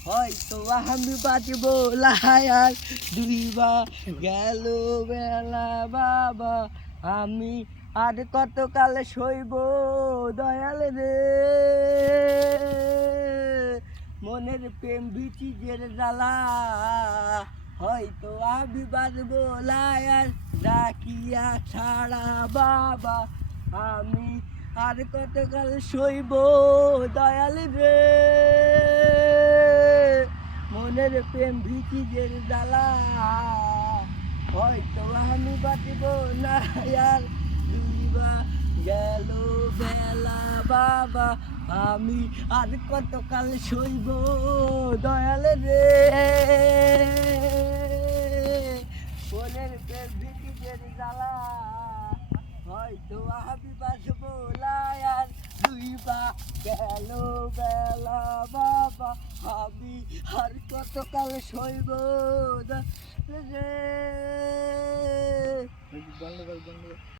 হয়তো আমি বাঁচব লায়ার দুইবার গেল বেলা বাবা আমি আর কতকাল সইব দয়াল রে মনের প্রেম বিচিজের জ্বালা হয়তো আমি বাঁচব লায়ার ডাকিয়া ছাড়া বাবা আমি আর কতকাল সইব দয়াল রে মনের প্রেম ভিকিজের জ্বালা হয়তো আমি বাঁচব না আর দুইবা গেল বেলা বাবা আমি আর কতকাল সইব দয়াল রে মনের প্রেম ভিকিজের জ্বালা হয়তো আমি বাঁচব লায়ার দুইবা গেল বেলা বাবা আমি আর কতকাল সইব রে